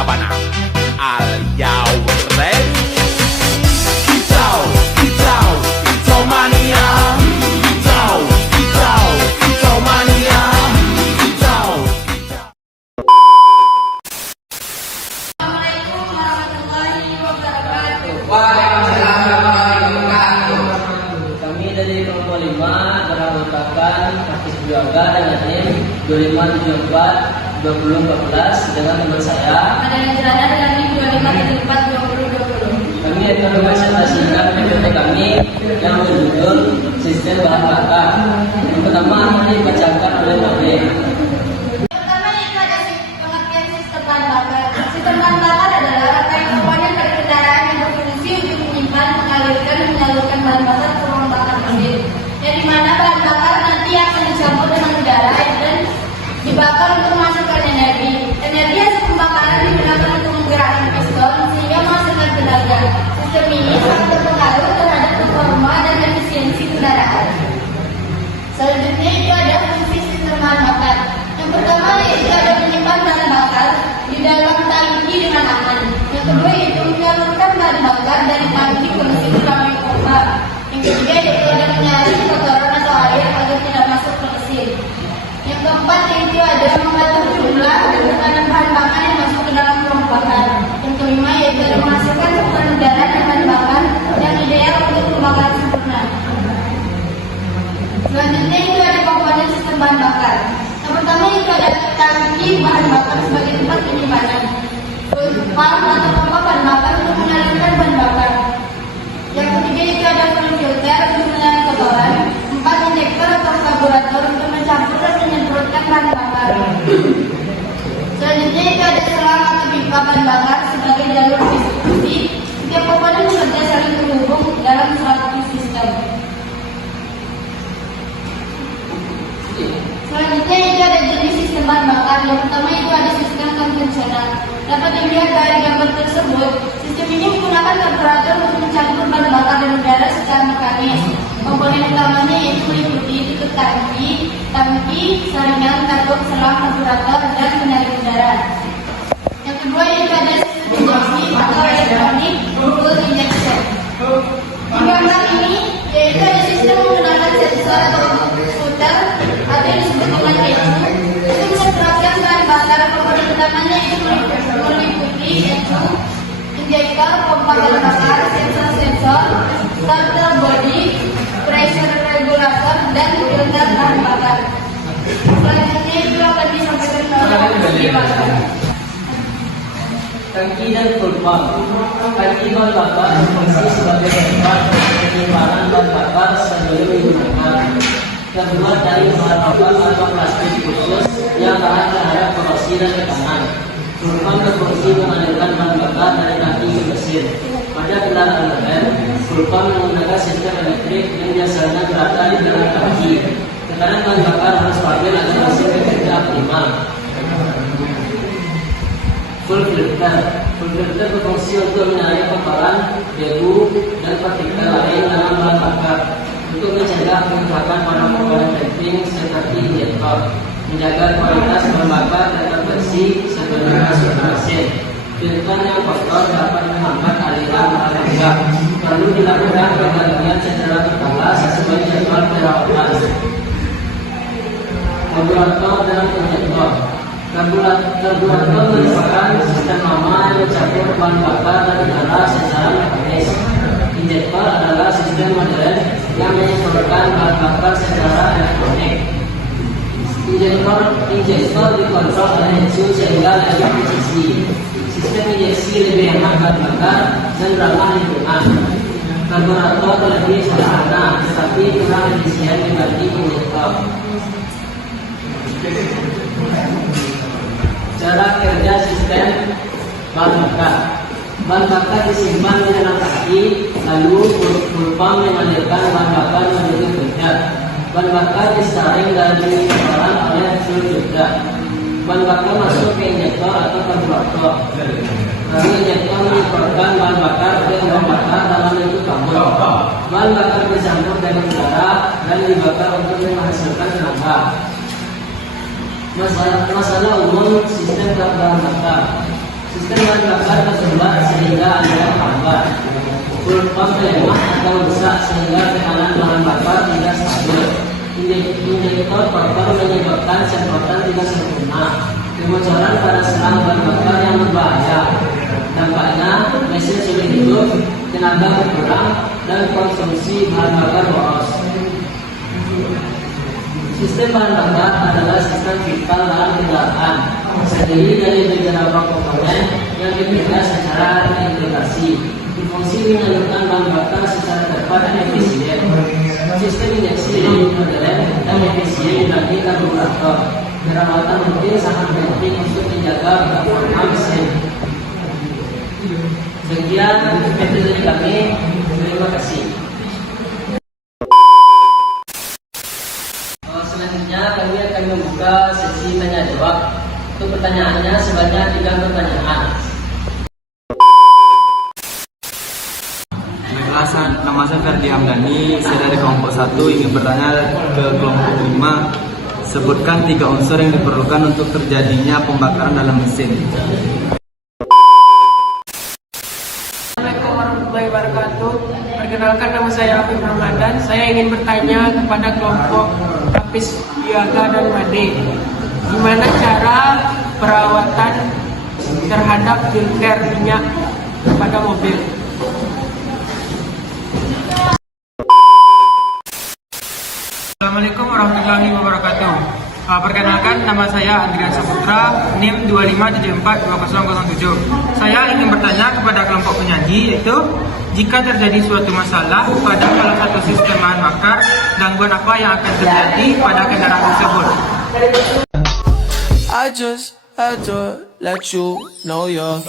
labanan. Are you ready? Kicau, kicau, kicau mania. Kicau, kicau, kicau mania. Kicau, kicau. Assalamualaikum warahmatullahi wabarakatuh. Waalaikumsalam warahmatullahi wabarakatuh. Kami dari kelompok 5 beranggotakan Hafiz Bioga dan Nadim 2574-2014 dengan teman saya. Ada yang berada dari 2574-2020. Kami akan mempresentasikan PPT kami yang berjudul Sistem Bahan Bakar. Yang pertama akan dibacakan oleh Nabi. Pertama itu ada pengertian sistem bahan bakar. Sistem bahan bakar adalah rangkaian komponen dari kendaraan yang berfungsi untuk menyimpan, mengalirkan, menyalurkan bahan bakar ke ruang bakar mesin. Yang dimana bahan bakar nanti akan dicampur dengan udara dan dibakar untuk menghasilkan energi. Energi hasil pembakaran digunakan untuk menggerakkan piston sehingga menghasilkan tenaga. Sistem ini sangat berpengaruh terhadap performa dan efisiensi kendaraan. Selanjutnya itu ada fungsi sistem bahan bakar. Yang pertama yaitu ada menyimpan bahan bakar di dalam tangki dengan aman. Yang kedua yaitu menyalurkan bahan bakar dari tangki ke mesin melalui pompa. Yang ketiga yaitu ada menyaring kotoran atau air agar tidak masuk ke mesin. Yang keempat yaitu ada mengatur jumlah dan tekanan bahan bakar yang masuk ke dalam ruang bakar. Yang kelima yaitu ada menghasilkan tekanan udara dan bahan bakar yang ideal untuk pembakaran sempurna. Selanjutnya itu ada komponen sistem bahan bakar. Yang pertama itu ada tangki bahan bakar sebagai tempat penyimpanan. Pump atau pompa bahan bakar untuk mengalirkan bahan bakar. Yang ketiga itu ada fuel filter untuk menyaring kotoran. 4 injektor atau karburator untuk mencampur dan menyemprotkan bahan bakar. Selanjutnya itu ada selang atau pipa bahan bakar sebagai jalur distribusi. Setiap komponen bekerja saling terhubung dalam suatu sistem. Selanjutnya itu ada jenis sistem bahan bakar. Yang pertama itu ada sistem konvensional. Dapat dilihat dari gambar tersebut, sistem ini menggunakan karburator untuk mencampur bahan bakar dan udara secara mekanis. Komponen utamanya yaitu meliputi tutup tangki, saringan, katup, selang, karburator, dan penyaring udara. Yang kedua yaitu ada sistem injeksi atau elektronik fuel injection. Di gambar ini yaitu ada sistem menggunakan sensor atau komputer atau yang disebut dengan ECU untuk menerapkan bahan bakar. Komponen utamanya itu meliputi ECU, injektor, pompa bahan bakar, sensor, starter body, pressure regulator, dan filter bahan bakar. Selanjutnya itu akan disampaikan oleh Tangki dan full pump. Tangki bahan bakar berfungsi sebagai tempat penyimpanan bahan bakar sebelum digunakan. Terbuat dari bahan bakar atau plastik khusus yang tahan terhadap korrosi dan tekanan. Full pump berfungsi mengalirkan bahan bakar dari tangki ke mesin. Pada kendaraan modern, full pump menggunakan sistem elektrik yang biasanya berada di dalam tangki. Tekanan bahan bakar harus stabil agar mesin bekerja optimal. Full filter berfungsi untuk menyaring kotoran, debu, dan partikel lain dalam bahan bakar untuk mencegah kerusakan pada komponen penting seperti injektor, menjaga kualitas bahan bakar tetap bersih sebelum masuk ke mesin. Filter yang kotor dapat menghambat aliran bahan bakar. Perlu dilakukan penggantian secara berkala sesuai jadwal perawatan. Karburator dan injektor. Karburator merupakan sistem lama yang mencampur bahan bakar dan udara secara mekanis. Injektor adalah sistem modern yang menyemprotkan bahan bakar secara elektronik. Injektor dikontrol oleh ECU sehingga lebih presisi. Sistem injeksi lebih hemat bahan bakar dan ramah lingkungan. Karburator lebih sederhana tetapi kurang efisien dibanding injektor. Cara kerja sistem bahan bakar. Bahan bakar disimpan di dalam tangki, lalu full pump mengalirkan bahan bakar menuju filter. Bahan bakar disaring dari kotoran oleh fuel filter. Bahan bakar masuk ke injektor atau karburator. Lalu injektor menyemprotkan bahan bakar ke ruang bakar dalam bentuk kabel. Bahan bakar bercampur dengan udara dan dibakar untuk menghasilkan tenaga. Masalah umum sistem bahan bakar. Sistem bahan bakar tersumbat sehingga ada hambar. Full pump lemah atau rusak sehingga tekanan bahan bakar tidak stabil. Injektor kotor menyebabkan semprotan tidak sempurna. Kebocoran pada selang bahan bakar yang berbahaya. Dampaknya mesin sulit hidup, tenaga berkurang, dan konsumsi bahan bakar boros. Sistem bahan bakar adalah sistem vital dalam kendaraan, terdiri dari beberapa komponen yang bekerja secara terintegrasi, berfungsi menyalurkan bahan bakar secara tepat dan efisien. Sistem injeksi modern dan efisien dibagi karburator. Perawatan rutin sangat penting untuk menjaga performa mesin. Sekian episode dari kami. Terima kasih. Selanjutnya kami akan membuka sesi tanya jawab. Untuk pertanyaannya sebanyak 3 pertanyaan. Baiklah, nama saya Ferdi Hamdani. Saya dari kelompok 1 ingin bertanya ke kelompok 5. Sebutkan 3 unsur yang diperlukan untuk terjadinya pembakaran dalam mesin. Assalamualaikum warahmatullahi wabarakatuh. Perkenalkan, nama saya Afif Ramadan. Saya ingin bertanya kepada kelompok Hafiz, Yaga, dan Made. Gimana cara perawatan terhadap filter minyak pada mobil? Assalamualaikum warahmatullahi wabarakatuh. Perkenalkan, nama saya Andrian Saputra, NIM 25742007. Saya ingin bertanya kepada kelompok penyaji, yaitu jika terjadi suatu masalah pada salah satu sistem bahan bakar, gangguan apa yang akan terjadi pada kendaraan tersebut? I just had to let you know you're